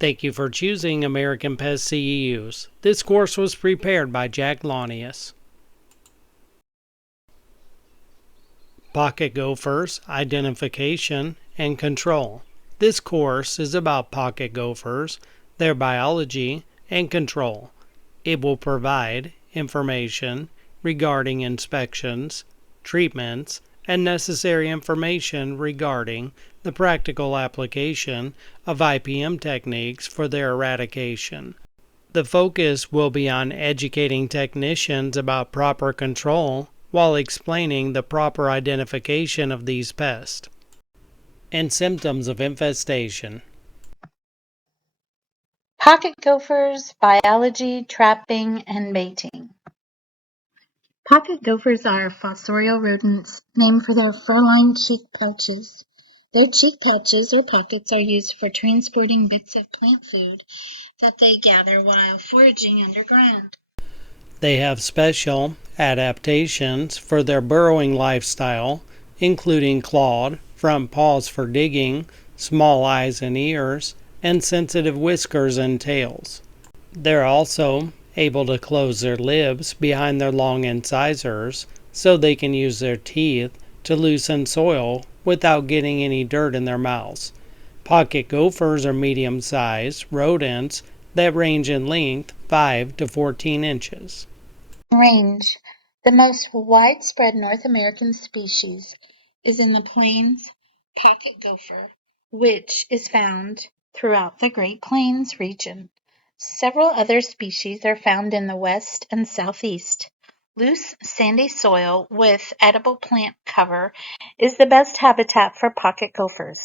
Thank you for choosing American Pest CEUs. This course was prepared by Jack Launius. Pocket gophers, identification, and control. This course is about pocket gophers, their biology, and control. It will provide information regarding inspections, treatments, and necessary information regarding the practical application of IPM techniques for their eradication. The focus will be on educating technicians about proper control while explaining the proper identification of these pests and symptoms of infestation. Pocket gophers, biology, trapping, and mating. Pocket gophers are fossorial rodents named for their fur-lined cheek pouches. Their cheek pouches or pockets are used for transporting bits of plant food that they gather while foraging underground. They have special adaptations for their burrowing lifestyle, including clawed front paws for digging, small eyes and ears, and sensitive whiskers and tails. They're also able to close their lips behind their long incisors so they can use their teeth to loosen soil without getting any dirt in their mouths. Pocket gophers are medium-sized rodents that range in length 5 to 14 inches. Range. The most widespread North American species is in the plains pocket gopher, which is found throughout the Great Plains region. Several other species are found in the west and southeast. Loose, sandy soil with edible plant cover is the best habitat for pocket gophers.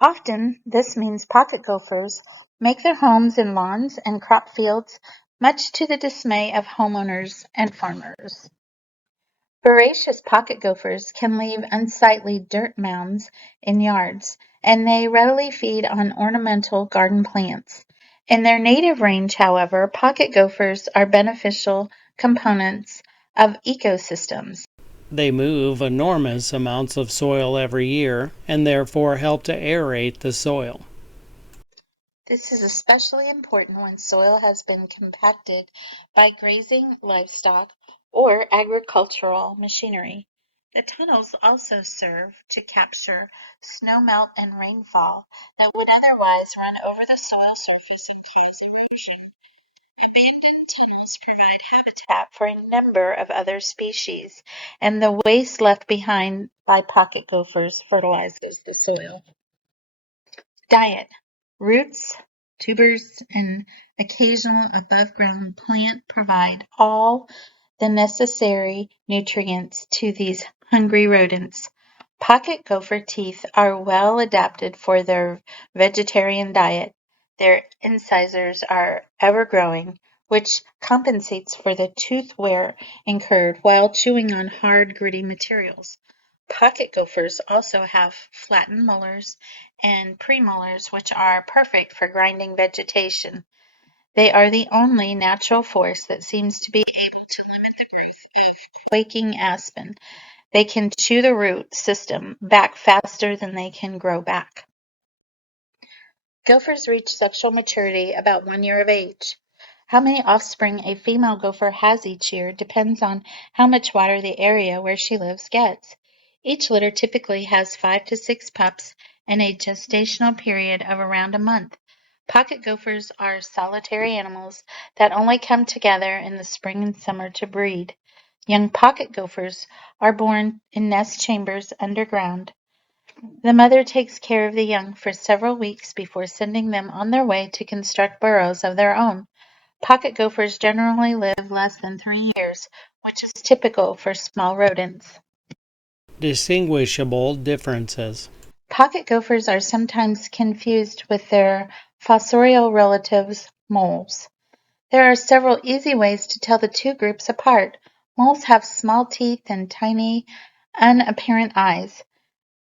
Often, this means pocket gophers make their homes in lawns and crop fields, much to the dismay of homeowners and farmers. Voracious pocket gophers can leave unsightly dirt mounds in yards, and they readily feed on ornamental garden plants. In their native range, however, pocket gophers are beneficial components of ecosystems. They move enormous amounts of soil every year and therefore help to aerate the soil. This is especially important when soil has been compacted by grazing livestock or agricultural machinery. The tunnels also serve to capture snowmelt and rainfall that would otherwise run over the soil surface and cause erosion. Abandoned tunnels provide habitat for a number of other species, and the waste left behind by pocket gophers fertilizes the soil. Diet: roots, tubers, and occasional above-ground plant provide all the necessary nutrients to these hungry rodents. Pocket gopher teeth are well adapted for their vegetarian diet. Their incisors are ever-growing, which compensates for the tooth wear incurred while chewing on hard, gritty materials. Pocket gophers also have flattened molars and premolars, which are perfect for grinding vegetation. They are the only natural force that seems to be able to limit the growth of quaking aspen. They can chew the root system back faster than they can grow back. Gophers reach sexual maturity about 1 year of age. How many offspring a female gopher has each year depends on how much water the area where she lives gets. Each litter typically has 5 to 6 pups and a gestational period of around a month. Pocket gophers are solitary animals that only come together in the spring and summer to breed. Young pocket gophers are born in nest chambers underground. The mother takes care of the young for several weeks before sending them on their way to construct burrows of their own. Pocket gophers generally live less than 3 years, which is typical for small rodents. Distinguishable differences. Pocket gophers are sometimes confused with their fossorial relatives, moles. There are several easy ways to tell the two groups apart. Moles have small teeth and tiny, unapparent eyes.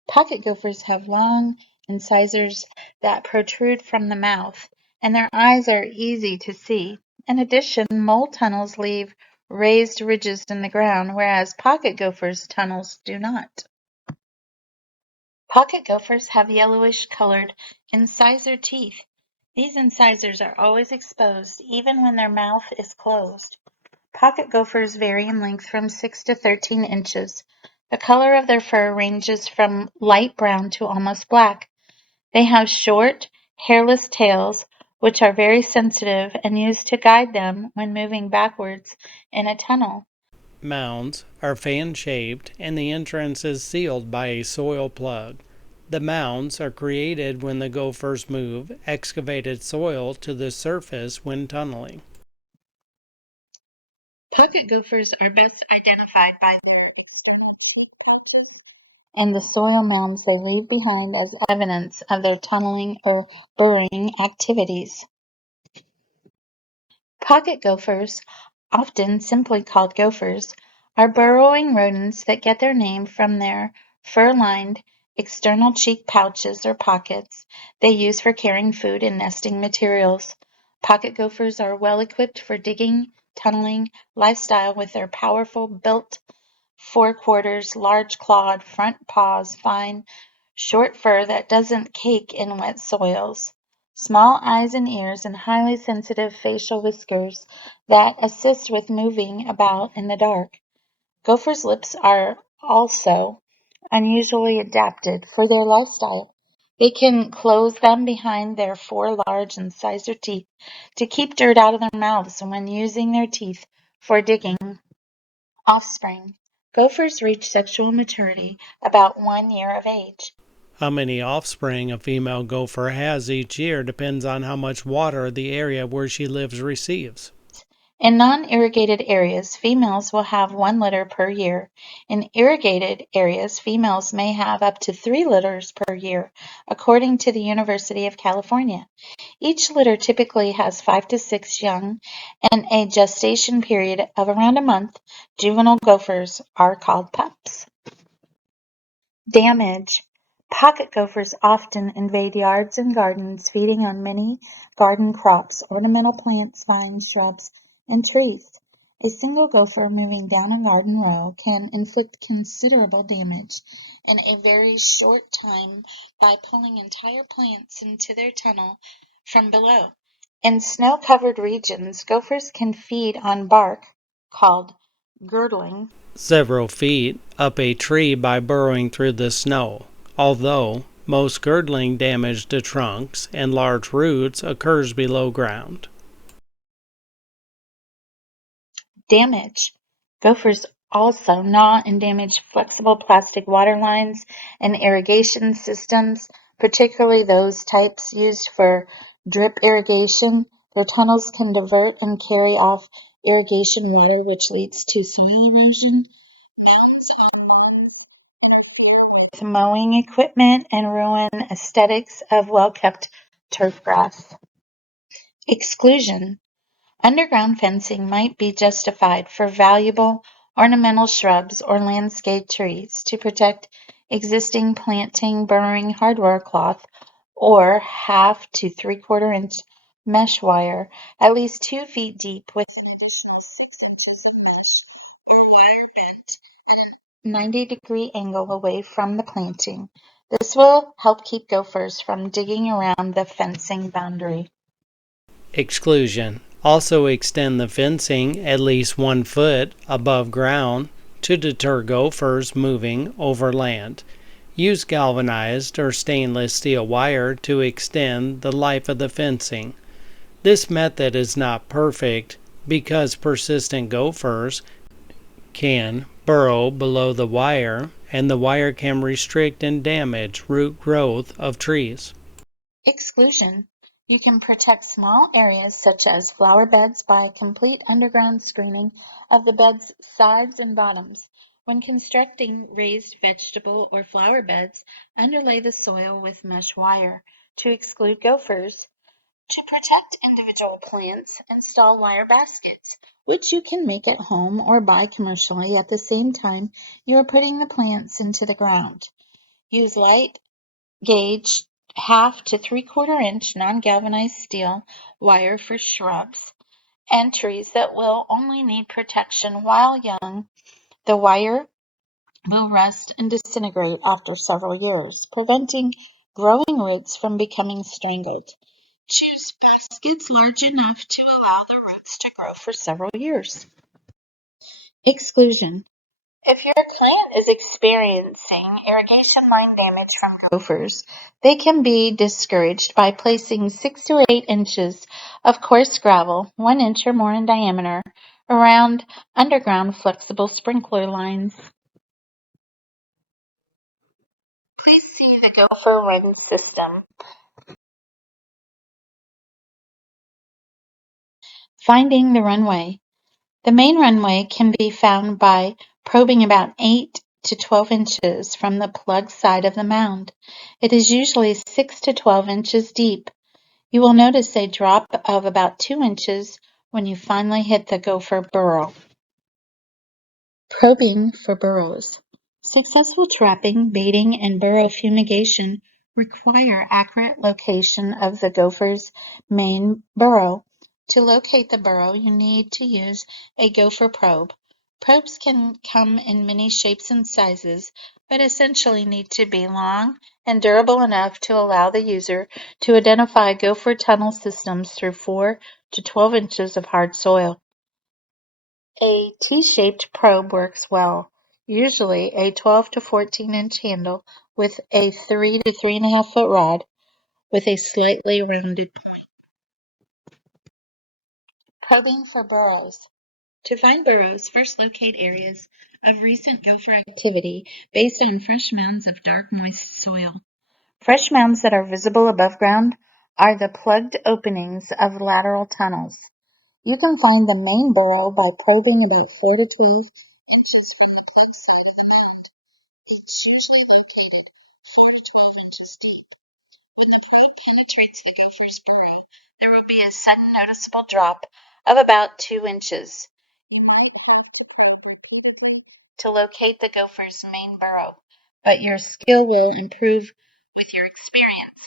Pocket gophers have long incisors that protrude from the mouth, and their eyes are easy to see. In addition, mole tunnels leave raised ridges in the ground, whereas pocket gophers' tunnels do not. Pocket gophers have yellowish-colored incisor teeth. These incisors are always exposed, even when their mouth is closed. Pocket gophers vary in length from 6 to 13 inches. The color of their fur ranges from light brown to almost black. They have short, hairless tails, which are very sensitive and used to guide them when moving backwards in a tunnel. Mounds are fan shaped and the entrance is sealed by a soil plug. The mounds are created when the gophers move excavated soil to the surface when tunneling. Pocket gophers are best identified by their external teeth pouches and the soil mounds they leave behind as evidence of their tunneling or burrowing activities. Pocket gophers, often simply called gophers, are burrowing rodents that get their name from their fur-lined external cheek pouches or pockets they use for carrying food and nesting materials. Pocket gophers are well equipped for digging, tunneling, lifestyle with their powerful built forequarters, large clawed front paws, fine, short fur that doesn't cake in wet soils, small eyes and ears, and highly sensitive facial whiskers that assist with moving about in the dark. Gophers' lips are also unusually adapted for their lifestyle. They can close them behind their four large incisor teeth to keep dirt out of their mouths when using their teeth for digging. Offspring: Gophers reach sexual maturity about 1 year of age. How many offspring a female gopher has each year depends on how much water the area where she lives receives. In non-irrigated areas, females will have 1 litter per year. In irrigated areas, females may have up to 3 litters per year, according to the University of California. Each litter typically has 5 to 6 young, and a gestation period of around a month. Juvenile gophers are called pups. Damage: Pocket gophers often invade yards and gardens, feeding on many garden crops, ornamental plants, vines, shrubs, and trees. A single gopher moving down a garden row can inflict considerable damage in a very short time by pulling entire plants into their tunnel from below. In snow-covered regions, gophers can feed on bark, called girdling, Several feet up a tree by burrowing through the snow, although most girdling damage to trunks and large roots occurs below ground. Damage: Gophers also gnaw and damage flexible plastic water lines and irrigation systems, particularly those types used for drip irrigation. Their tunnels can divert and carry off irrigation water, which leads to soil erosion. Mounds with mowing equipment and ruin aesthetics of well-kept turf grass. Exclusion: Underground fencing might be justified for valuable ornamental shrubs or landscape trees to protect existing planting, burrowing hardware cloth, or half to 3/4 inch mesh wire at least 2 feet deep with 90-degree angle away from the planting. This will help keep gophers from digging around the fencing boundary. Exclusion: Also extend the fencing at least 1 foot above ground to deter gophers moving over land. Use galvanized or stainless steel wire to extend the life of the fencing. This method is not perfect because persistent gophers can burrow below the wire and the wire can restrict and damage root growth of trees. Exclusion: You can protect small areas such as flower beds by complete underground screening of the bed's sides and bottoms. When constructing raised vegetable or flower beds, underlay the soil with mesh wire. To exclude gophers, to protect individual plants, install wire baskets, which you can make at home or buy commercially at the same time you are putting the plants into the ground. Use light gauge half to 3/4 inch non-galvanized steel wire for shrubs and trees that will only need protection while young. The wire will rust and disintegrate after several years, preventing growing roots from becoming strangled. Choose gets large enough to allow the roots to grow for several years. Exclusion. If your client is experiencing irrigation line damage from gophers, they can be discouraged by placing 6 to 8 inches of coarse gravel, 1 inch or more in diameter, around underground flexible sprinkler lines. Please see the gopher run system. Finding the runway. The main runway can be found by probing about 8 to 12 inches from the plug side of the mound. It is usually 6 to 12 inches deep. You will notice a drop of about 2 inches when you finally hit the gopher burrow. Probing for burrows. Successful trapping, baiting, and burrow fumigation require accurate location of the gopher's main burrow. To locate the burrow, you need to use a gopher probe. Probes can come in many shapes and sizes, but essentially need to be long and durable enough to allow the user to identify gopher tunnel systems through 4 to 12 inches of hard soil. A T-shaped probe works well, usually a 12 to 14-inch handle with a 3 to 3.5 foot rod with a slightly rounded point. Probing for burrows. To find burrows, first locate areas of recent gopher activity based on fresh mounds of dark, moist soil. Fresh mounds that are visible above ground are the plugged openings of lateral tunnels. You can find the main burrow by probing about 4 to 12 penetrates the gopher's burrow, there will be a sudden noticeable drop of about 2 inches to locate the gopher's main burrow, but your skill will improve with your experience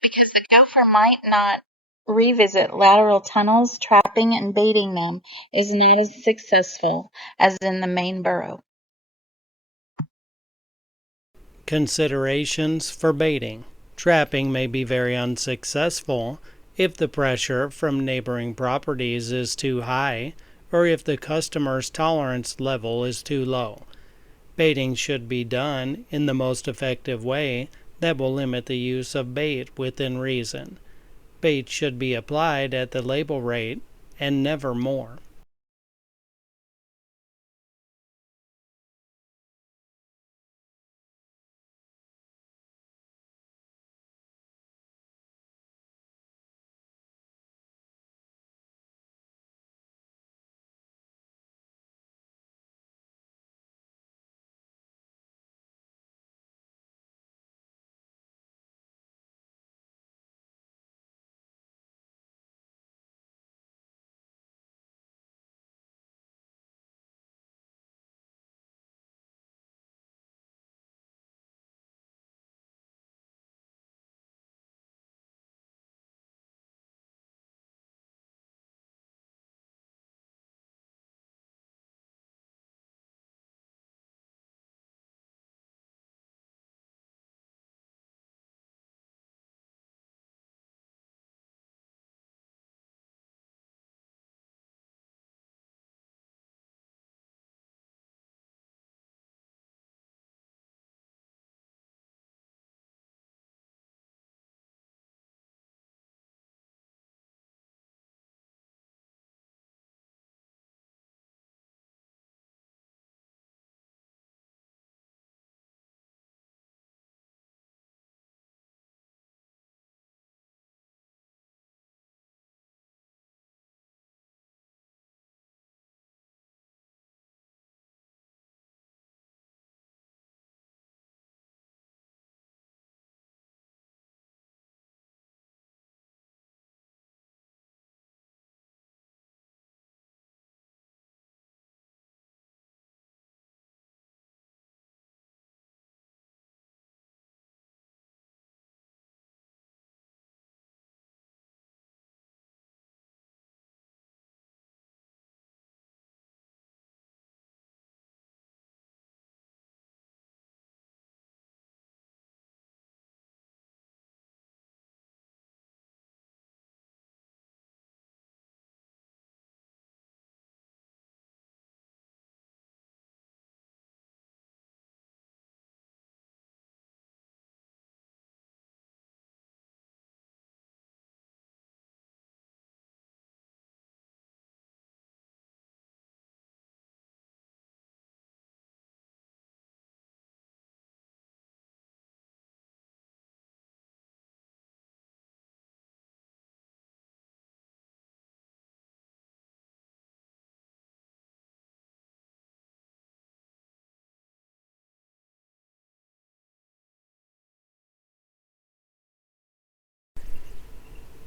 because the gopher might not revisit lateral tunnels. Trapping and baiting them is not as successful as in the main burrow. Considerations for baiting. Trapping may be very unsuccessful if the pressure from neighboring properties is too high or if the customer's tolerance level is too low. Baiting should be done in the most effective way that will limit the use of bait within reason. Bait should be applied at the label rate and never more.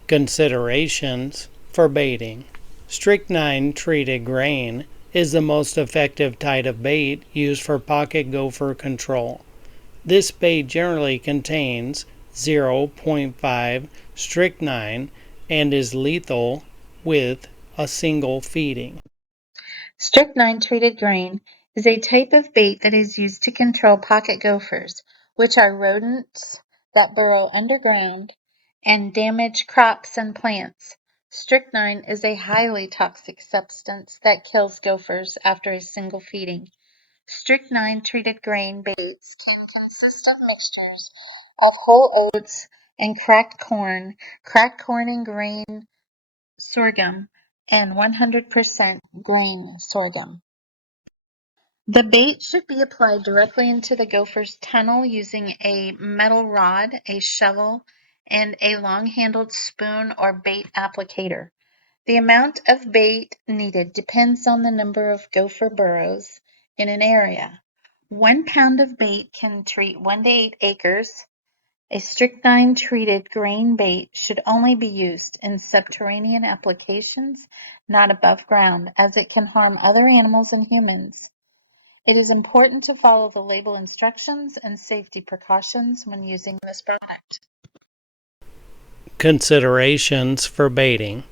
Considerations for baiting. Strychnine treated grain is the most effective type of bait used for pocket gopher control. This bait generally contains 0.5 strychnine and is lethal with a single feeding. Strychnine-treated grain is a type of bait that is used to control pocket gophers, which are rodents that burrow underground and damage crops and plants. Strychnine is a highly toxic substance that kills gophers after a single feeding. Strychnine-treated grain baits can consist of mixtures of whole oats and cracked corn and grain sorghum, and 100% grain sorghum. The bait should be applied directly into the gopher's tunnel using a metal rod, a shovel, and a long-handled spoon or bait applicator. The amount of bait needed depends on the number of gopher burrows in an area. 1 pound of bait can treat 1 to 8 acres. A strychnine-treated grain bait should only be used in subterranean applications, not above ground, as it can harm other animals and humans. It is important to follow the label instructions and safety precautions when using this product. Considerations for baiting.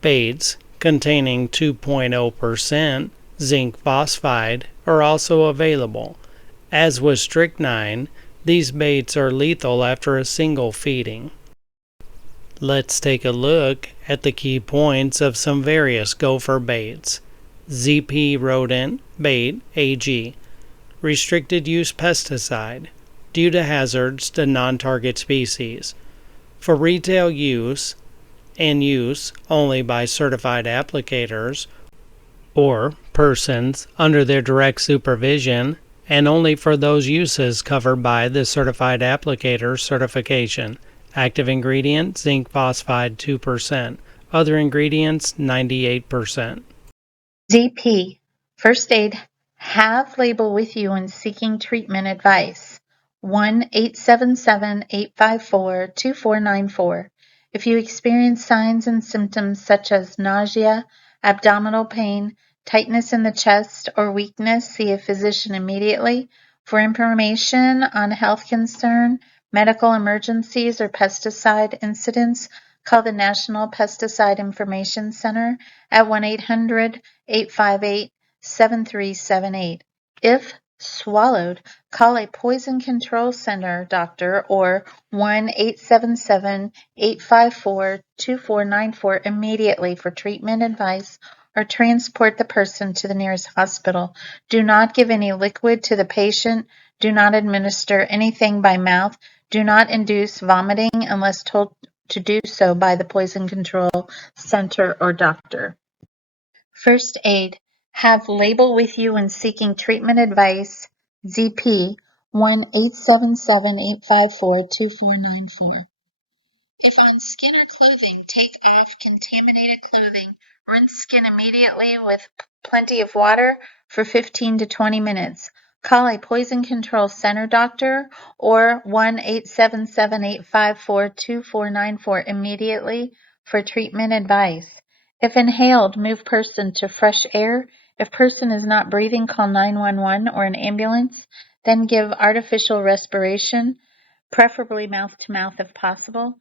Baits containing 2.0% zinc phosphide are also available. As with strychnine, these baits are lethal after a single feeding. Let's take a look at the key points of some various gopher baits. ZP rodent bait AG. Restricted use pesticide due to hazards to non-target species. For retail use and use only by certified applicators or persons under their direct supervision, and only for those uses covered by the certified applicator certification. Active ingredient zinc phosphide 2%. Other ingredients 98%. ZP. First aid. Have label with you when seeking treatment advice. 1-877-854-2494. If you experience signs and symptoms such as nausea, abdominal pain, tightness in the chest, or weakness, see a physician immediately. For information on health concern, medical emergencies, or pesticide incidents, call the National Pesticide Information Center at 1-800-858-7378. If swallowed, call a poison control center doctor or 1-877-854-2494 immediately for treatment advice or transport the person to the nearest hospital. Do not give any liquid to the patient. Do not administer anything by mouth. Do not induce vomiting unless told to do so by the poison control center or doctor. First aid. Have label with you when seeking treatment advice. ZP 1-877-854-2494. If on skin or clothing, take off contaminated clothing. Rinse skin immediately with plenty of water for 15 to 20 minutes. Call a poison control center doctor or 1-877-854-2494 immediately for treatment advice. If inhaled, move person to fresh air. If person is not breathing, call 911 or an ambulance. Then give artificial respiration, preferably mouth to mouth if possible.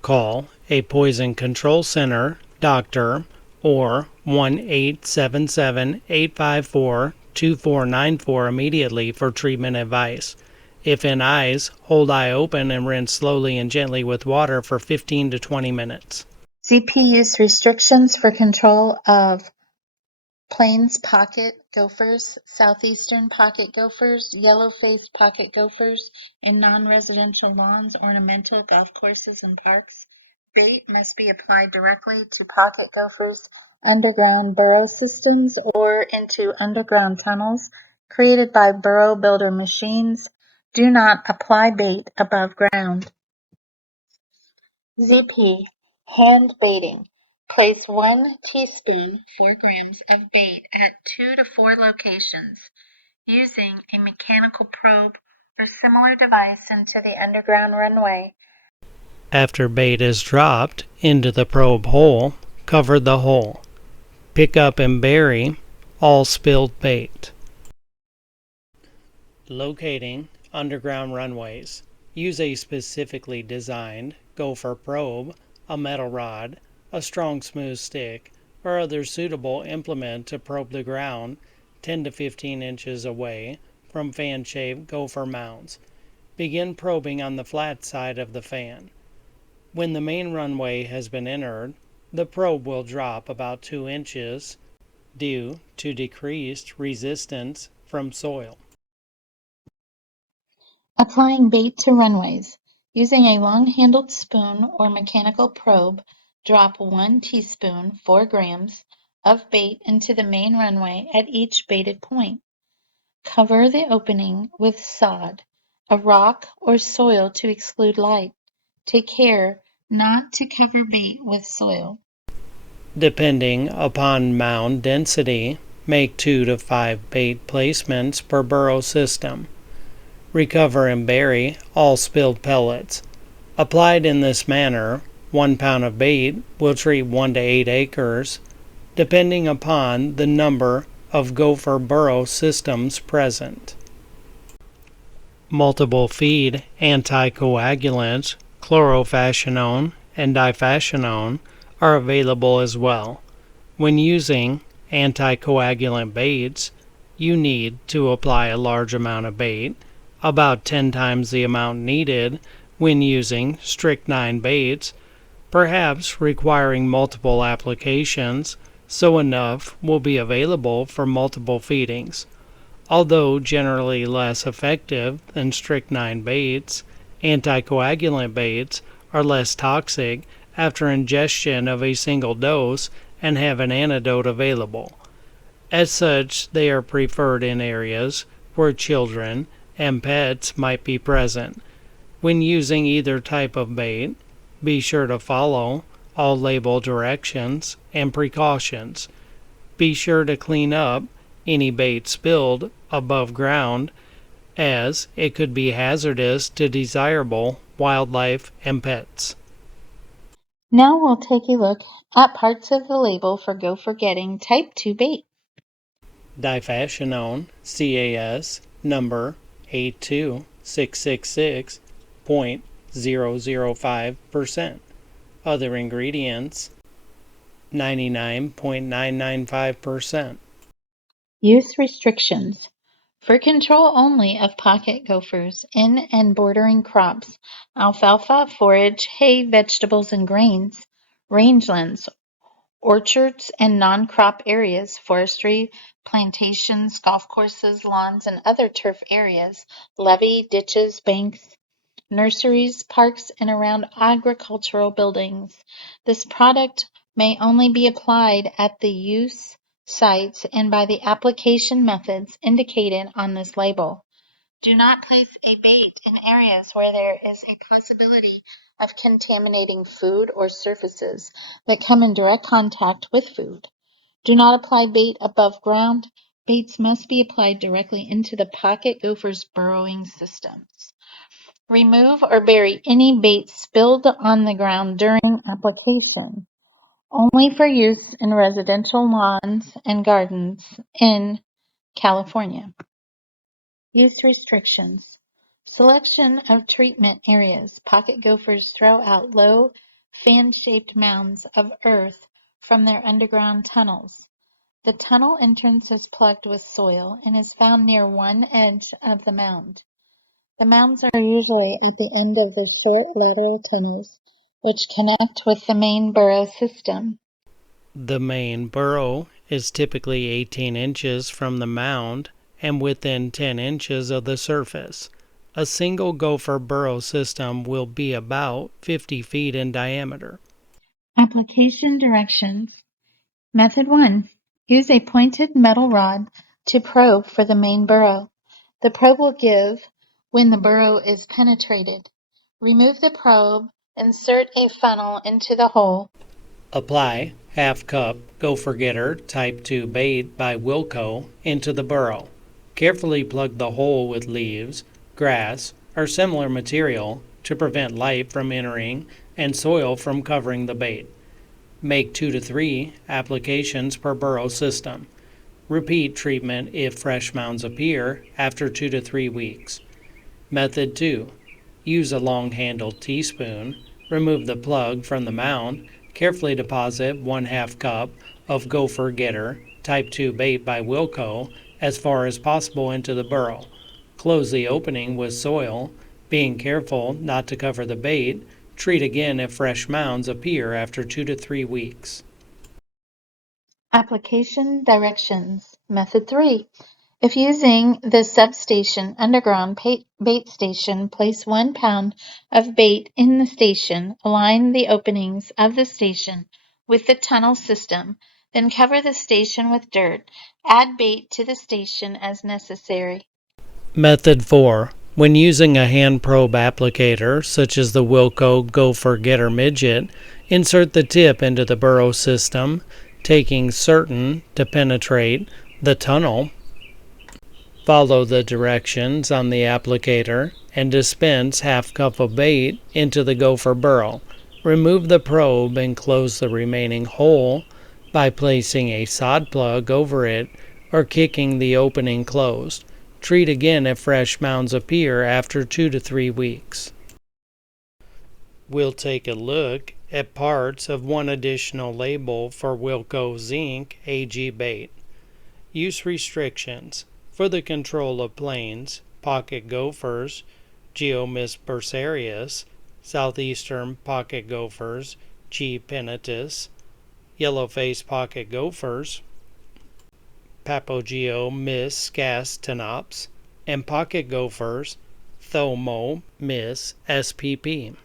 Call a poison control center doctor or 1-877-854-2494 immediately for treatment advice. If in eyes, hold eye open and rinse slowly and gently with water for 15 to 20 minutes. ZP use restrictions for control of plains pocket gophers, southeastern pocket gophers, yellow-faced pocket gophers in non-residential lawns, ornamental golf courses, and parks. Bait must be applied directly to pocket gophers' underground burrow systems or into underground tunnels created by burrow builder machines. Do not apply bait above ground. ZP. Hand baiting. Place 1 teaspoon, 4 grams, of bait at 2 to 4 locations using a mechanical probe or similar device into the underground runway. After bait is dropped into the probe hole, cover the hole. Pick up and bury all spilled bait. Locating underground runways. Use a specifically designed gopher probe, a metal rod, a strong smooth stick, or other suitable implement to probe the ground 10 to 15 inches away from fan-shaped gopher mounds. Begin probing on the flat side of the fan. When the main runway has been entered, the probe will drop about 2 inches due to decreased resistance from soil. Applying bait to runways. Using a long-handled spoon or mechanical probe, drop 1 teaspoon, 4 grams, of bait into the main runway at each baited point. Cover the opening with sod, a rock, or soil to exclude light. Take care not to cover bait with soil. Depending upon mound density, make 2 to 5 bait placements per burrow system. Recover and bury all spilled pellets. Applied in this manner, 1 pound of bait will treat 1 to 8 acres, depending upon the number of gopher burrow systems present. Multiple feed anticoagulants, chlorophacinone and difascinone, are available as well. When using anticoagulant baits, you need to apply a large amount of bait, about 10 times the amount needed when using strychnine baits, perhaps requiring multiple applications, so enough will be available for multiple feedings. Although generally less effective than strychnine baits, anticoagulant baits are less toxic after ingestion of a single dose and have an antidote available. As such, they are preferred in areas where children and pets might be present. When using either type of bait, be sure to follow all label directions and precautions. Be sure to clean up any bait spilled above ground, as it could be hazardous to desirable wildlife and pets. Now we'll take a look at parts of the label for gopher getting type 2 bait. Difascinone, CAS, number 82666.005%. Other ingredients, 99.995%. Use restrictions. For control only of pocket gophers in and bordering crops, alfalfa, forage, hay, vegetables, and grains, rangelands, orchards and non-crop areas, forestry, plantations, golf courses, lawns, and other turf areas, levee, ditches, banks, nurseries, parks, and around agricultural buildings. This product may only be applied at the use sites and by the application methods indicated on this label. Do not place a bait in areas where there is a possibility of contaminating food or surfaces that come in direct contact with food. Do not apply bait above ground. Baits must be applied directly into the pocket gopher's burrowing systems. Remove or bury any bait spilled on the ground during application. Only for use in residential lawns and gardens in California. Use restrictions. Selection of treatment areas. Pocket gophers throw out low, fan-shaped mounds of earth from their underground tunnels. The tunnel entrance is plugged with soil and is found near one edge of the mound. The mounds are usually at the end of the short lateral tunnels, which connect with the main burrow system. The main burrow is typically 18 inches from the mound and within 10 inches of the surface. A single gopher burrow system will be about 50 feet in diameter. Application directions. Method 1. Use a pointed metal rod to probe for the main burrow. The probe will give when the burrow is penetrated. Remove the probe, insert a funnel into the hole. Apply half cup Gopher Getter Type 2 bait by Wilco into the burrow. Carefully plug the hole with leaves, grass, or similar material to prevent light from entering and soil from covering the bait. Make 2 to 3 applications per burrow system. Repeat treatment if fresh mounds appear after 2 to 3 weeks. Method 2. Use a long-handled teaspoon. Remove the plug from the mound. Carefully deposit 1/2 cup of Gopher Getter Type 2 bait by Wilco as far as possible into the burrow. Close the opening with soil, being careful not to cover the bait. Treat again if fresh mounds appear after 2 to 3 weeks. Application directions. Method 3. If using the substation underground bait station, place 1 pound of bait in the station, align the openings of the station with the tunnel system, then cover the station with dirt. Add bait to the station as necessary. Method 4. When using a hand probe applicator, such as the Wilco Gopher Getter Midget, insert the tip into the burrow system, taking certain to penetrate the tunnel. Follow the directions on the applicator and dispense half cup of bait into the gopher burrow. Remove the probe and close the remaining hole by placing a sod plug over it or kicking the opening closed. Treat again if fresh mounds appear after 2 to 3 weeks. We'll take a look at parts of one additional label for Wilco Zinc AG bait. Use restrictions. For the control of plains, pocket gophers, Geomys bursarius, southeastern pocket gophers, G. pinnatus, yellow-faced pocket gophers, Papogeomys scastenops, and pocket gophers, Thomomys spp.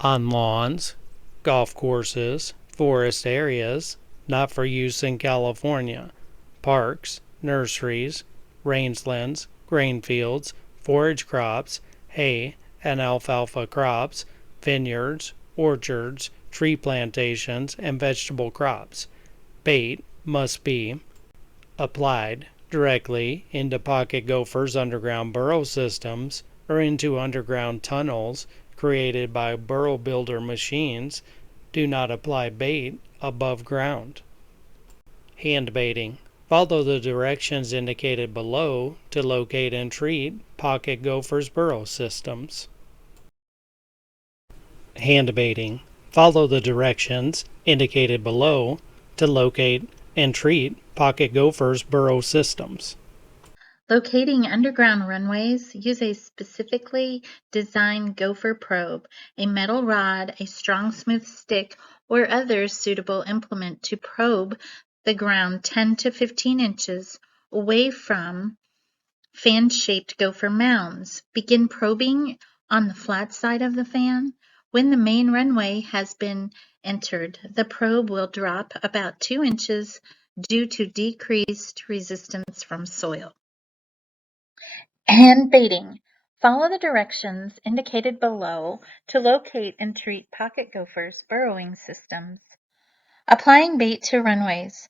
On lawns, golf courses, forest areas, not for use in California, parks, nurseries, rangelands, grain fields, forage crops, hay and alfalfa crops, vineyards, orchards, tree plantations, and vegetable crops. Bait must be applied directly into pocket gophers' underground burrow systems or into underground tunnels created by burrow builder machines. Do not apply bait above ground. Hand baiting. Follow the directions indicated below to locate and treat pocket gophers' burrow systems. Hand baiting. Follow the directions indicated below to locate and treat pocket gophers' burrow systems. Locating underground runways, use a specifically designed gopher probe, a metal rod, a strong smooth stick, or other suitable implement to probe the ground 10 to 15 inches away from fan-shaped gopher mounds. Begin probing on the flat side of the fan. When the main runway has been entered, the probe will drop about 2 inches due to decreased resistance from soil. Hand baiting. Follow the directions indicated below to locate and treat pocket gophers' burrowing systems. Applying bait to runways.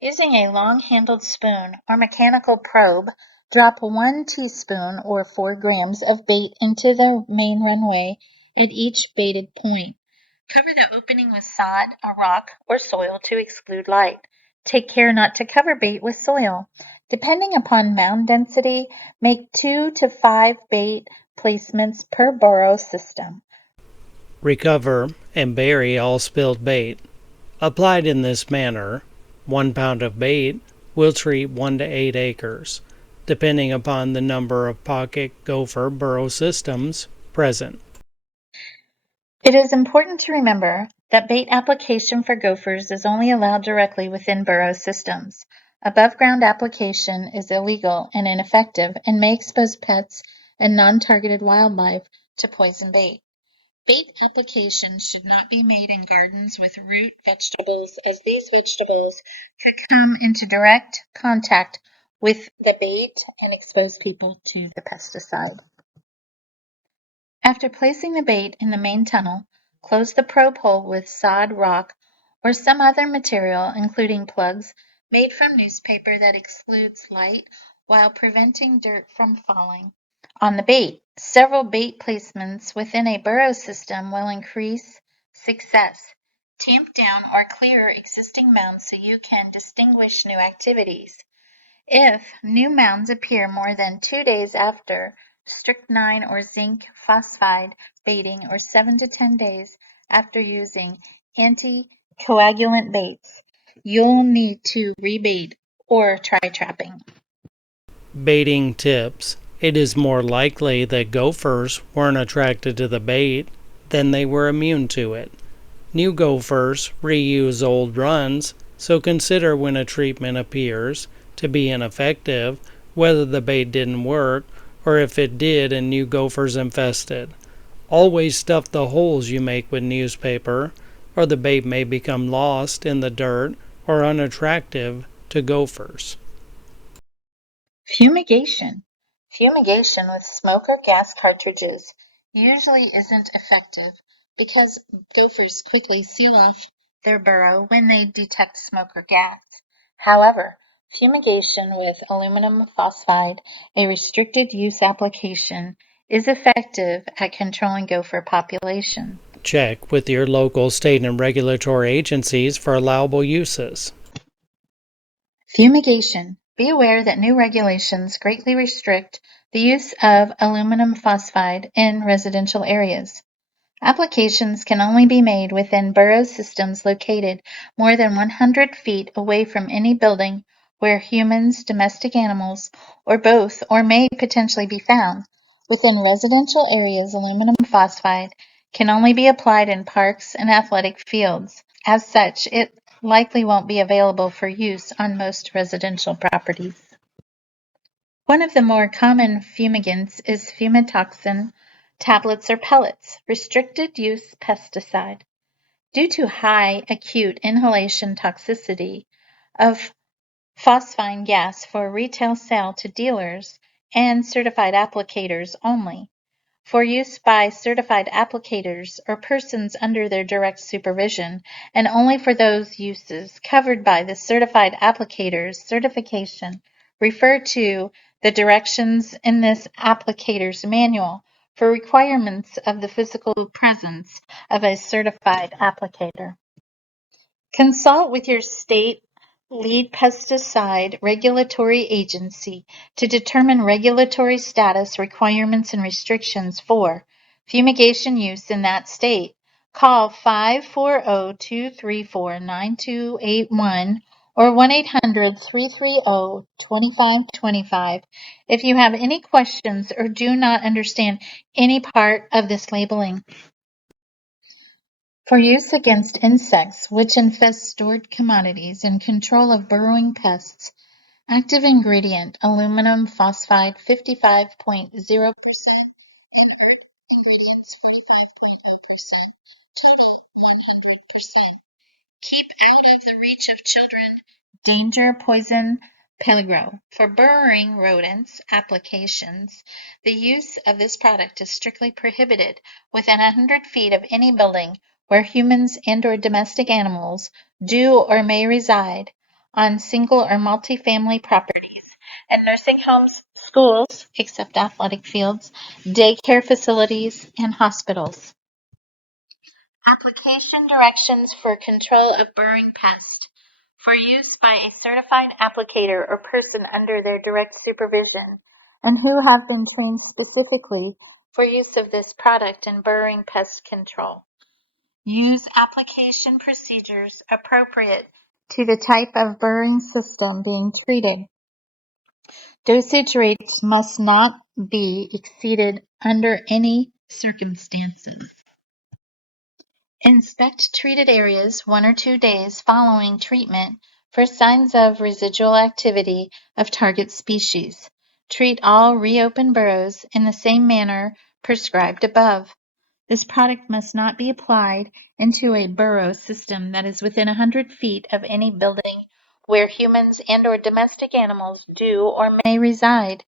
Using a long-handled spoon or mechanical probe, drop 1 teaspoon or 4 grams of bait into the main runway at each baited point. Cover the opening with sod, a rock, or soil to exclude light. Take care not to cover bait with soil. Depending upon mound density, make 2 to 5 bait placements per burrow system. Recover and bury all spilled bait. Applied in this manner, 1 pound of bait will treat 1 to 8 acres, depending upon the number of pocket gopher burrow systems present. It is important to remember that bait application for gophers is only allowed directly within burrow systems. Above-ground application is illegal and ineffective and may expose pets and non-targeted wildlife to poison bait. Bait application should not be made in gardens with root vegetables, as these vegetables could come into direct contact with the bait and expose people to the pesticide. After placing the bait in the main tunnel, close the probe hole with sod, rock, or some other material, including plugs made from newspaper that excludes light while preventing dirt from falling. On the bait, several bait placements within a burrow system will increase success. Tamp down or clear existing mounds so you can distinguish new activities. If new mounds appear more than 2 days after strychnine or zinc phosphide baiting or 7 to 10 days after using anticoagulant baits, you'll need to rebait or try trapping. Baiting tips. It is more likely that gophers weren't attracted to the bait than they were immune to it. New gophers reuse old runs, so consider when a treatment appears to be ineffective, whether the bait didn't work or if it did and new gophers infested. Always stuff the holes you make with newspaper, or the bait may become lost in the dirt or unattractive to gophers. Fumigation. Fumigation with smoke or gas cartridges usually isn't effective because gophers quickly seal off their burrow when they detect smoke or gas. However, fumigation with aluminum phosphide, a restricted use application, is effective at controlling gopher population. Check with your local state and regulatory agencies for allowable uses. Fumigation. Be aware that new regulations greatly restrict the use of aluminum phosphide in residential areas. Applications can only be made within burrow systems located more than 100 feet away from any building where humans, domestic animals, or both or may potentially be found. Within residential areas, aluminum phosphide can only be applied in parks and athletic fields. As such, it likely won't be available for use on most residential properties. One of the more common fumigants is fumitoxin tablets or pellets, restricted use pesticide. Due to high acute inhalation toxicity of phosphine gas for retail sale to dealers and certified applicators only, for use by certified applicators or persons under their direct supervision, and only for those uses covered by the certified applicator's certification. Refer to the directions in this applicator's manual for requirements of the physical presence of a certified applicator. Consult with your state lead pesticide regulatory agency to determine regulatory status, requirements, and restrictions for fumigation use in that state. Call 540-234-9281 or 1-800-330-2525 if you have any questions or do not understand any part of this labeling. For use against insects which infest stored commodities and control of burrowing pests, active ingredient aluminum phosphide 55.0%. Keep out of the reach of children. Danger poison peligro. For burrowing rodents applications, the use of this product is strictly prohibited within 100 feet of any building where humans and or domestic animals do or may reside, on single or multi-family properties, and nursing homes, schools, except athletic fields, daycare facilities, and hospitals. Application directions for control of burrowing pest. For use by a certified applicator or person under their direct supervision, and who have been trained specifically for use of this product in burrowing pest control. Use application procedures appropriate to the type of burrowing system being treated. Dosage rates must not be exceeded under any circumstances. Inspect treated areas 1 or 2 days following treatment for signs of residual activity of target species. Treat all reopened burrows in the same manner prescribed above. This product must not be applied into a burrow system that is within 100 feet of any building where humans and or domestic animals do or may reside,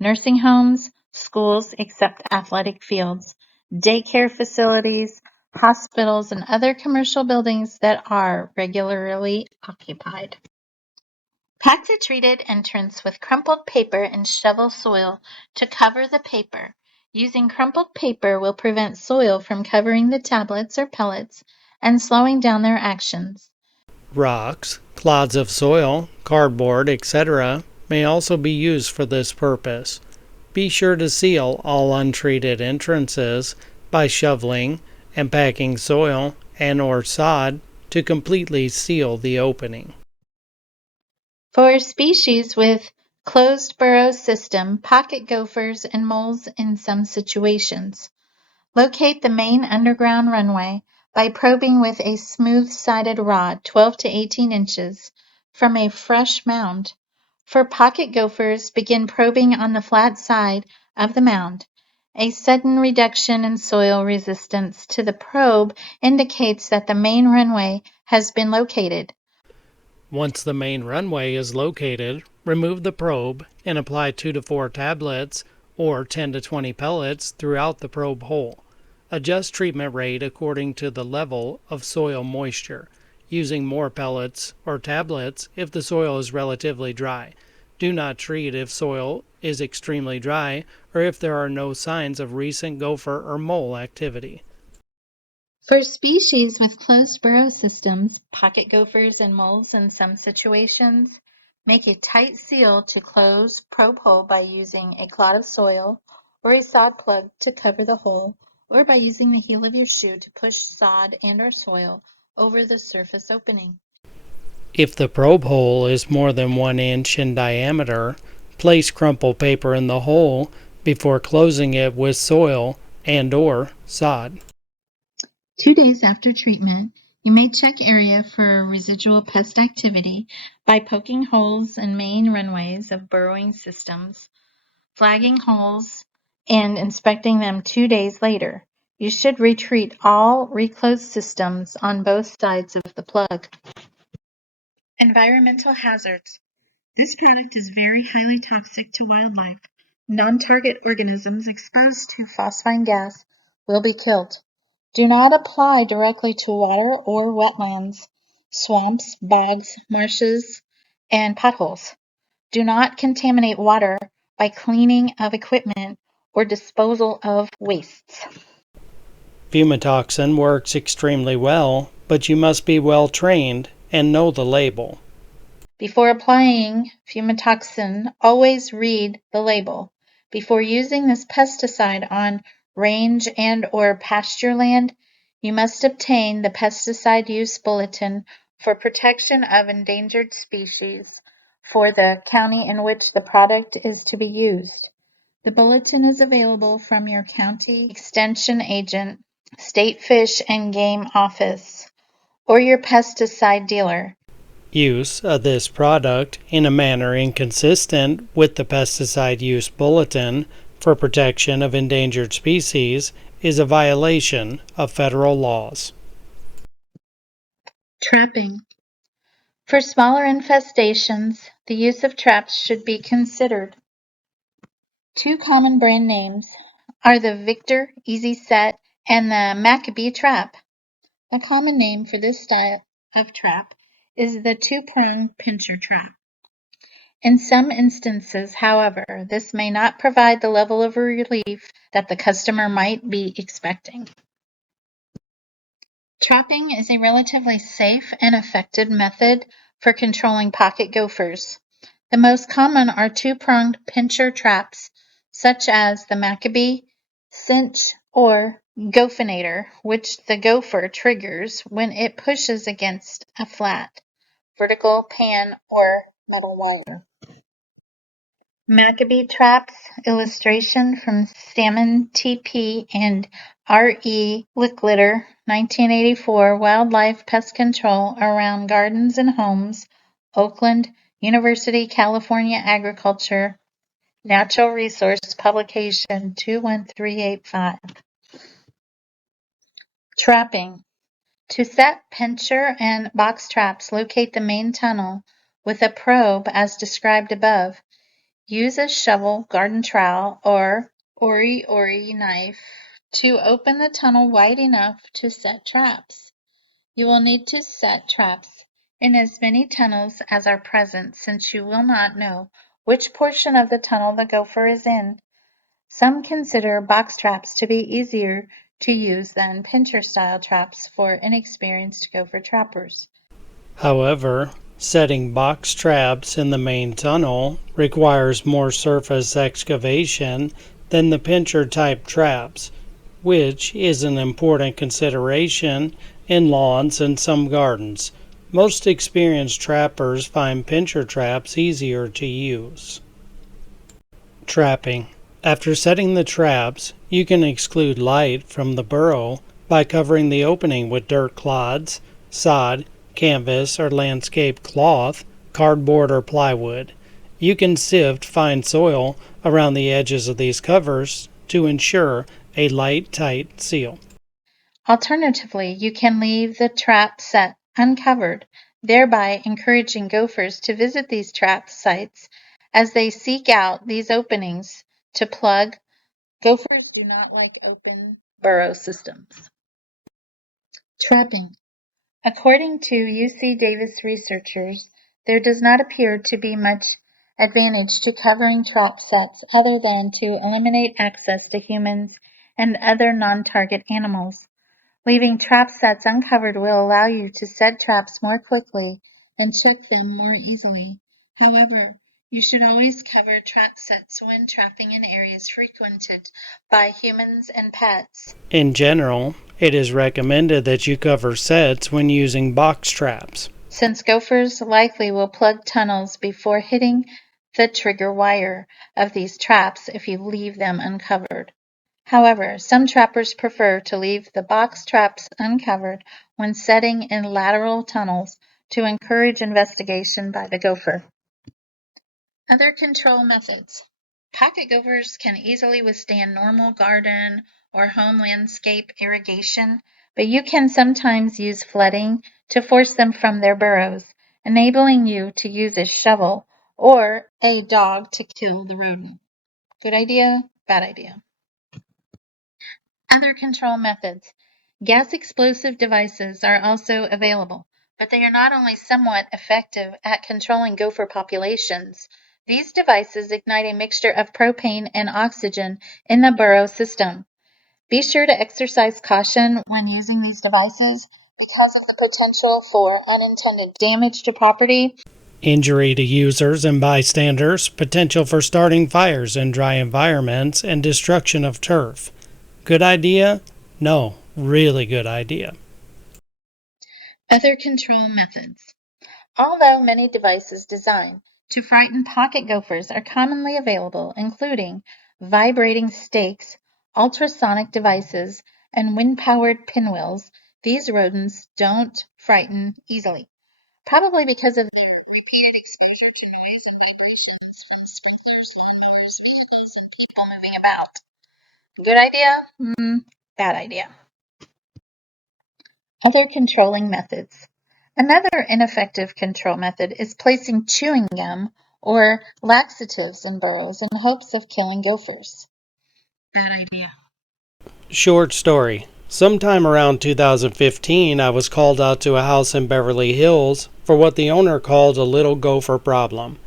nursing homes, schools except athletic fields, daycare facilities, hospitals, and other commercial buildings that are regularly occupied. Pack the treated entrance with crumpled paper and shovel soil to cover the paper. Using crumpled paper will prevent soil from covering the tablets or pellets and slowing down their actions. Rocks, clods of soil, cardboard, etc. may also be used for this purpose. Be sure to seal all untreated entrances by shoveling and packing soil and/or sod to completely seal the opening. For species with closed burrow system, pocket gophers and moles in some situations, locate the main underground runway by probing with a smooth-sided rod 12 to 18 inches from a fresh mound. For pocket gophers, begin probing on the flat side of the mound. A sudden reduction in soil resistance to the probe indicates that the main runway has been located. Once the main runway is located, remove the probe and apply 2 to 4 tablets or 10 to 20 pellets throughout the probe hole. Adjust treatment rate according to the level of soil moisture, using more pellets or tablets if the soil is relatively dry. Do not treat if soil is extremely dry or if there are no signs of recent gopher or mole activity. For species with closed burrow systems, pocket gophers and moles in some situations, make a tight seal to close probe hole by using a clod of soil or a sod plug to cover the hole, or by using the heel of your shoe to push sod and/or soil over the surface opening. If the probe hole is more than 1 inch in diameter, place crumpled paper in the hole before closing it with soil and/or sod. 2 days after treatment, you may check area for residual pest activity by poking holes in main runways of burrowing systems, flagging holes, and inspecting them 2 days later. You should retreat all reclosed systems on both sides of the plug. Environmental hazards. This product is very highly toxic to wildlife. Non-target organisms exposed to phosphine gas will be killed. Do not apply directly to water or wetlands, swamps, bogs, marshes, and potholes. Do not contaminate water by cleaning of equipment or disposal of wastes. Fumitoxin works extremely well, but you must be well trained and know the label. Before applying fumitoxin, always read the label. Before using this pesticide on range and/or pasture land, you must obtain the pesticide use bulletin for protection of endangered species for the county in which the product is to be used. The bulletin is available from your county extension agent, state fish and game office, or your pesticide dealer. Use of this product in a manner inconsistent with the pesticide use bulletin for protection of endangered species is a violation of federal laws. Trapping. For smaller infestations, the use of traps should be considered. Two common brand names are the Victor Easy Set and the Maccabee Trap. A common name for this style of trap is the two-prong pincher trap. In some instances, however, this may not provide the level of relief that the customer might be expecting. Trapping is a relatively safe and effective method for controlling pocket gophers. The most common are two-pronged pincher traps, such as the Maccabee, cinch, or gophinator, which the gopher triggers when it pushes against a flat, vertical pan or metal wire. Maccabee traps illustration from Salmon TP and R.E. Licklider, 1984, Wildlife Pest Control Around Gardens and Homes, Oakland, University, California Agriculture, Natural Resource Publication 21385. Trapping. To set pincher and box traps, locate the main tunnel with a probe as described above. Use a shovel, garden trowel, or ori-ori knife to open the tunnel wide enough to set traps. You will need to set traps in as many tunnels as are present, since you will not know which portion of the tunnel the gopher is in. Some consider box traps to be easier to use than pincher-style traps for inexperienced gopher trappers. However, setting box traps in the main tunnel requires more surface excavation than the pincher type traps, which is an important consideration in lawns and some gardens. Most experienced trappers find pincher traps easier to use. Trapping. After setting the traps, you can exclude light from the burrow by covering the opening with dirt clods, sod, canvas or landscape cloth, cardboard or plywood. You can sift fine soil around the edges of these covers to ensure a light, tight seal. Alternatively, you can leave the trap set uncovered, thereby encouraging gophers to visit these trap sites as they seek out these openings to plug. Gophers do not like open burrow systems. Trapping. According to UC Davis researchers, there does not appear to be much advantage to covering trap sets other than to eliminate access to humans and other non-target animals. Leaving trap sets uncovered will allow you to set traps more quickly and check them more easily. However, you should always cover trap sets when trapping in areas frequented by humans and pets. In general, it is recommended that you cover sets when using box traps, since gophers likely will plug tunnels before hitting the trigger wire of these traps if you leave them uncovered. However, some trappers prefer to leave the box traps uncovered when setting in lateral tunnels to encourage investigation by the gopher. Other control methods. Pocket gophers can easily withstand normal garden or home landscape irrigation, but you can sometimes use flooding to force them from their burrows, enabling you to use a shovel or a dog to kill the rodent. Good idea? Bad idea. Other control methods. Gas explosive devices are also available, but they are not only somewhat effective at controlling gopher populations. These devices ignite a mixture of propane and oxygen in the burrow system. Be sure to exercise caution when using these devices because of the potential for unintended damage to property. injury to users and bystanders, potential for starting fires in dry environments, and destruction of turf. Good idea? No, really good idea. Other control methods. Although many devices designed to frighten pocket gophers are commonly available, including vibrating stakes, ultrasonic devices, and wind-powered pinwheels, these rodents don't frighten easily, probably because of the repeated exposure to noise and vibrations from sprinklers, lawnmowers, vehicles, and people moving about. Good idea? Bad idea. Other controlling methods. Another ineffective control method is placing chewing gum or laxatives in burrows in hopes of killing gophers. Bad idea. Short story. Sometime around 2015, I was called out to a house in Beverly Hills for what the owner called a little gopher problem.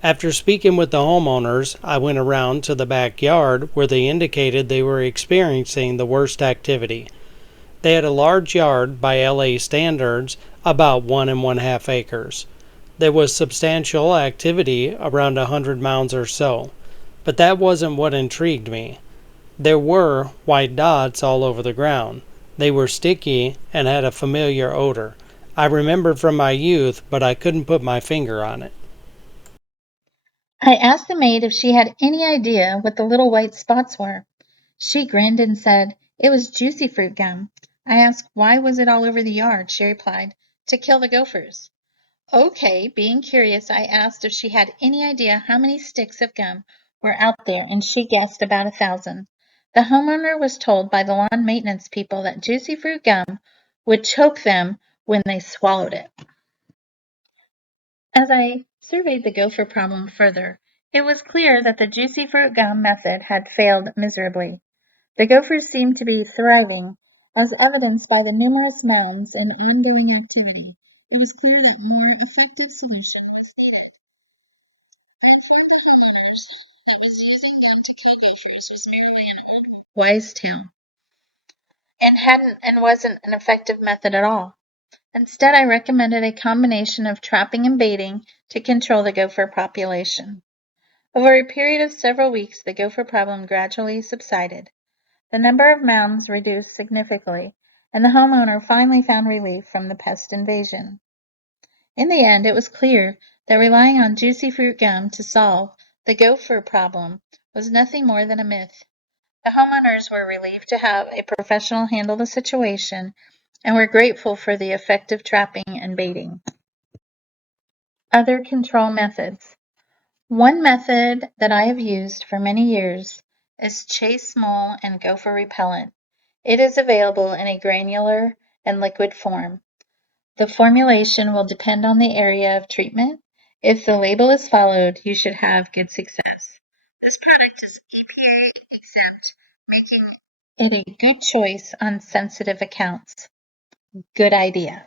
After speaking with the homeowners, I went around to the backyard where they indicated they were experiencing the worst activity. They had a large yard by LA standards, about 1.5 acres. There was substantial activity, around 100 mounds or so. But that wasn't what intrigued me. There were white dots all over the ground. They were sticky and had a familiar odor. I remembered from my youth, but I couldn't put my finger on it. I asked the maid if she had any idea what the little white spots were. She grinned and said it was juicy fruit gum. I asked why was it all over the yard. She replied, to kill the gophers. Okay, being curious, I asked if she had any idea how many sticks of gum were out there, and she guessed about 1,000. The homeowner was told by the lawn maintenance people that juicy fruit gum would choke them when they swallowed it. As I surveyed the gopher problem further, it was clear that the juicy fruit gum method had failed miserably. The gophers seemed to be thriving, as evidenced by the numerous mounds and ongoing activity, it was clear that more effective solution was needed. I informed the homeowners that was using them to kill gophers was merely an unwise tale and wasn't an effective method at all. Instead, I recommended a combination of trapping and baiting to control the gopher population. Over a period of several weeks, the gopher problem gradually subsided. The number of mounds reduced significantly, and the homeowner finally found relief from the pest invasion. In the end, it was clear that relying on juicy fruit gum to solve the gopher problem was nothing more than a myth. The homeowners were relieved to have a professional handle the situation and were grateful for the effective trapping and baiting. Other control methods. One method that I have used for many years is Chase Mole and Gopher Repellent. It is available in a granular and liquid form. The formulation will depend on the area of treatment. If the label is followed, you should have good success. This product is EPA exempt, making it a good choice on sensitive accounts. Good idea.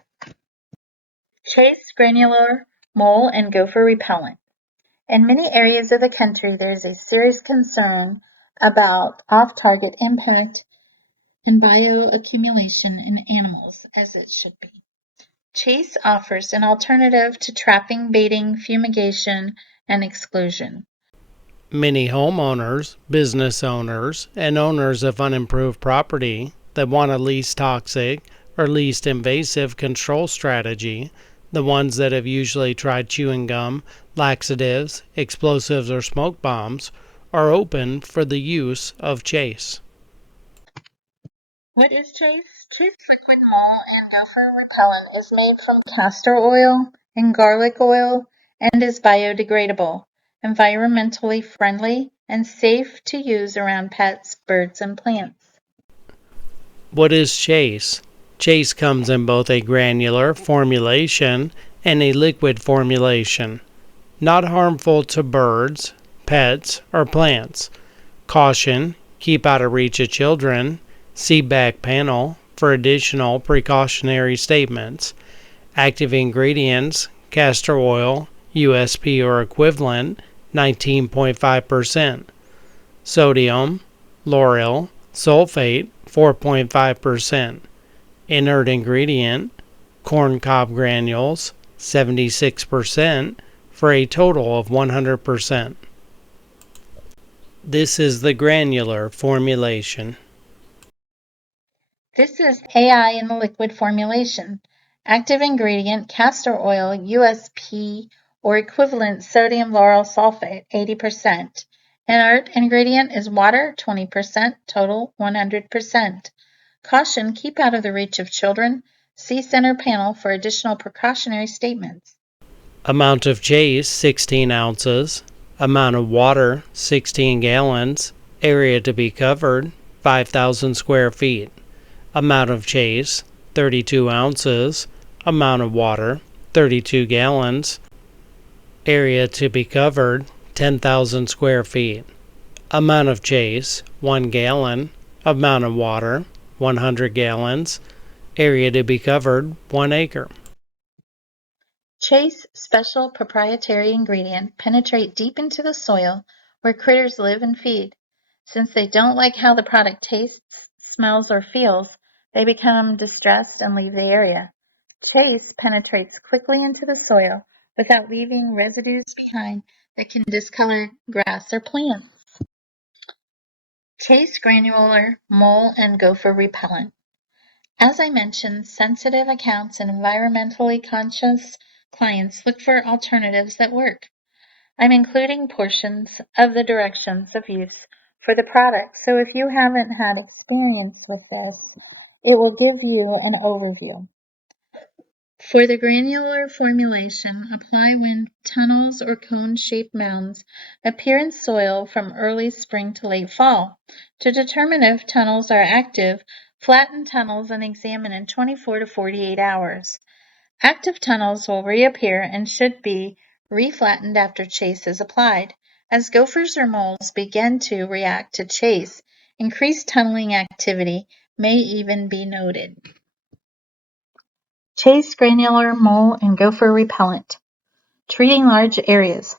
Chase Granular Mole and Gopher Repellent. In many areas of the country, there is a serious concern about off-target impact and bioaccumulation in animals, as it should be. Chase offers an alternative to trapping, baiting, fumigation, and exclusion. Many homeowners, business owners, and owners of unimproved property that want a least toxic or least invasive control strategy, the ones that have usually tried chewing gum, laxatives, explosives, or smoke bombs, are open for the use of Chase. What is Chase? Chase liquid mole and gopher repellent is made from castor oil and garlic oil and is biodegradable, environmentally friendly, and safe to use around pets, birds, and plants. What is Chase? Chase comes in both a granular formulation and a liquid formulation. Not harmful to birds, pets, or plants. Caution: keep out of reach of children. See back panel for additional precautionary statements. Active ingredients: castor oil, USP or equivalent, 19.5%. Sodium, lauryl, sulfate, 4.5%. Inert ingredient: corn cob granules, 76%, for a total of 100%. This is the granular formulation. This is AI in the liquid formulation. Active ingredient castor oil, USP or equivalent sodium lauryl sulfate, 80%. Inert ingredient is water, 20%, total 100%. Caution: keep out of the reach of children. See center panel for additional precautionary statements. Amount of Chase, 16 ounces. Amount of water, 16 gallons. Area to be covered, 5,000 square feet. Amount of Chase, 32 ounces. Amount of water, 32 gallons. Area to be covered, 10,000 square feet. Amount of Chase, 1 gallon. Amount of water, 100 gallons. Area to be covered, 1 acre. Chase special proprietary ingredient penetrate deep into the soil where critters live and feed. Since they don't like how the product tastes, smells, or feels, they become distressed and leave the area. Chase penetrates quickly into the soil without leaving residues behind that can discolor grass or plants. Chase granular mole and gopher repellent. As I mentioned, sensitive accounts and environmentally conscious clients look for alternatives that work. I'm including portions of the directions of use for the product, so if you haven't had experience with this, it will give you an overview. For the granular formulation, apply when tunnels or cone-shaped mounds appear in soil from early spring to late fall. To determine if tunnels are active, flatten tunnels and examine in 24 to 48 hours. Active tunnels will reappear and should be reflattened after chase is applied. As gophers or moles begin to react to chase, increased tunneling activity may even be noted. Chase granular mole and gopher repellent. Treating large areas.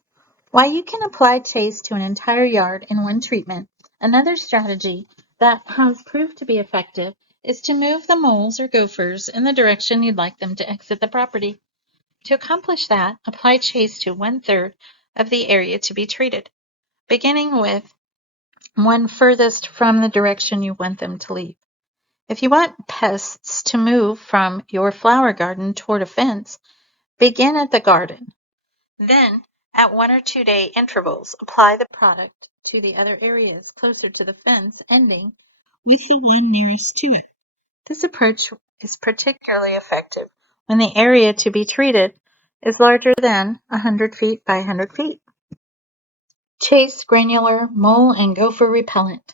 While you can apply Chase to an entire yard in one treatment, another strategy that has proved to be effective is to move the moles or gophers in the direction you'd like them to exit the property. To accomplish that, apply Chase to 1/3 of the area to be treated, beginning with one furthest from the direction you want them to leave. If you want pests to move from your flower garden toward a fence, begin at the garden. Then, at 1 or 2 day intervals, apply the product to the other areas closer to the fence, ending with the one nearest to it. This approach is particularly effective when the area to be treated is larger than 100 feet by 100 feet. Chase granular mole and gopher repellent.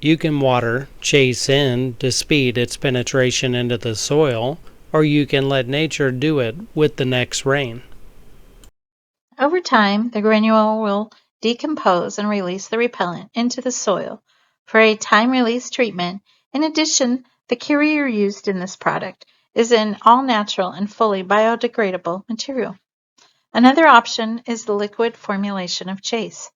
You can water Chase in to speed its penetration into the soil, or you can let nature do it with the next rain. Over time, the granule will decompose and release the repellent into the soil for a time-release treatment. In addition, the carrier used in this product is an all-natural and fully biodegradable material. Another option is the liquid formulation of Chase.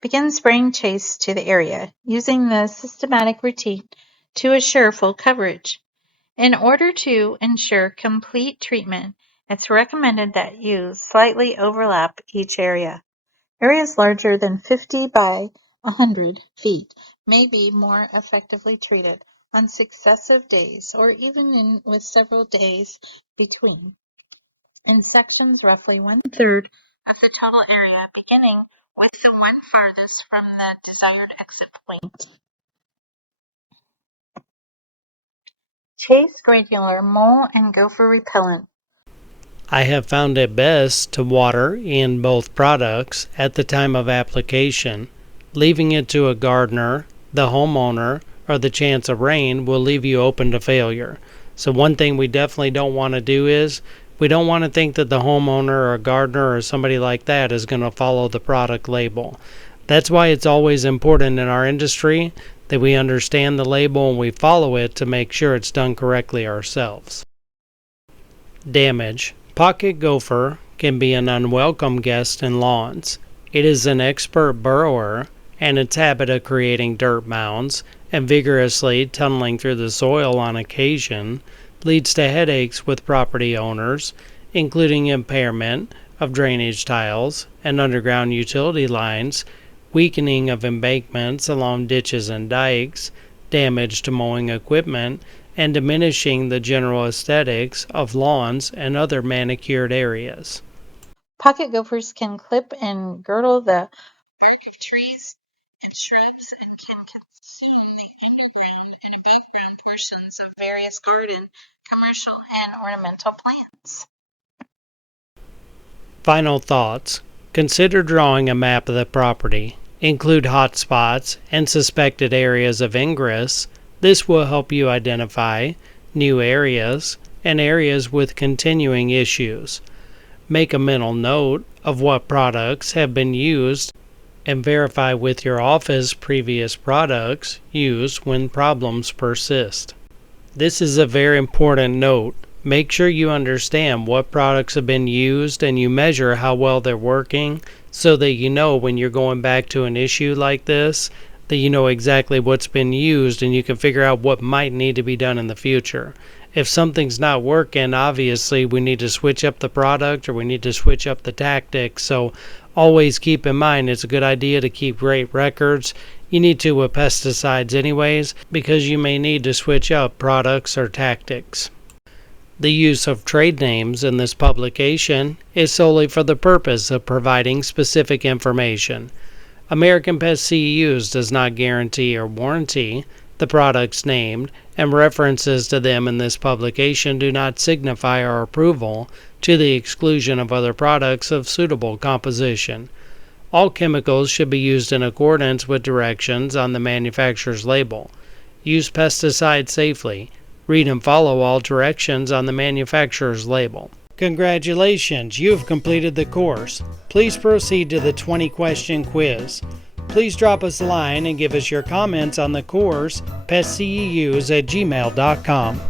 Begin spraying Chase to the area, using the systematic routine to assure full coverage. In order to ensure complete treatment, it's recommended that you slightly overlap each area. Areas larger than 50 by 100 feet may be more effectively treated on successive days or even with several days between. In sections roughly 1/3 of the total area, beginning with the one farthest from the desired exit point. Chase granular mole and gopher repellent. I have found it best to water in both products at the time of application. Leaving it to a gardener, the homeowner, or the chance of rain will leave you open to failure. So one thing we definitely don't want to do is we don't want to think that the homeowner or a gardener or somebody like that is going to follow the product label. That's why it's always important in our industry that we understand the label and we follow it to make sure it's done correctly ourselves. Damage. Pocket gopher can be an unwelcome guest in lawns. It is an expert burrower, and its habit of creating dirt mounds and vigorously tunneling through the soil on occasion leads to headaches with property owners, including impairment of drainage tiles and underground utility lines, weakening of embankments along ditches and dikes, damage to mowing equipment, and diminishing the general aesthetics of lawns and other manicured areas. Pocket gophers can clip and girdle the bark of trees and shrubs and can consume the underground and above-ground portions of various garden, commercial, and ornamental plants. Final thoughts. Consider drawing a map of the property. Include hot spots and suspected areas of ingress. This will help you identify new areas and areas with continuing issues. Make a mental note of what products have been used and verify with your office previous products used when problems persist. This is a very important note. Make sure you understand what products have been used and you measure how well they're working so that you know when you're going back to an issue like this that you know exactly what's been used and you can figure out what might need to be done in the future. If something's not working, obviously we need to switch up the product or we need to switch up the tactics. So always keep in mind it's a good idea to keep great records. You need to with pesticides anyways because you may need to switch up products or tactics. The use of trade names in this publication is solely for the purpose of providing specific information. American Pest CEUs does not guarantee or warranty the products named, and references to them in this publication do not signify our approval to the exclusion of other products of suitable composition. All chemicals should be used in accordance with directions on the manufacturer's label. Use pesticides safely. Read and follow all directions on the manufacturer's label. Congratulations, you have completed the course. Please proceed to the 20-question quiz. Please drop us a line and give us your comments on the course, pestceus@gmail.com.